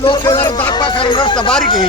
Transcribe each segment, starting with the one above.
लोक जरा दापा रस्ता बारीक आहे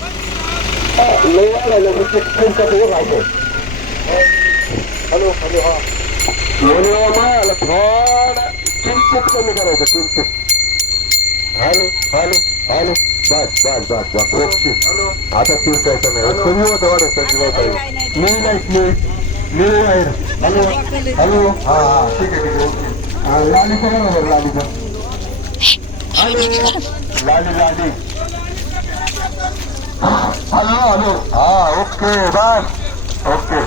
कोणा हॅलो हॅलो हॅलो हा मला थोडा किंचित कमी करायचं किंचित हॅलो हॅलो हॅलो बस बस बस बस ओके आता चिरकायचं नाही कमी होतं वाढ संजीव मी नाही मी मी नाही हॅलो हॅलो हा हा ठीक आहे ठीक आहे ओके लाली करा लालीचा हॅलो लाली लाली हॅलो हॅलो हा ओके बस ओके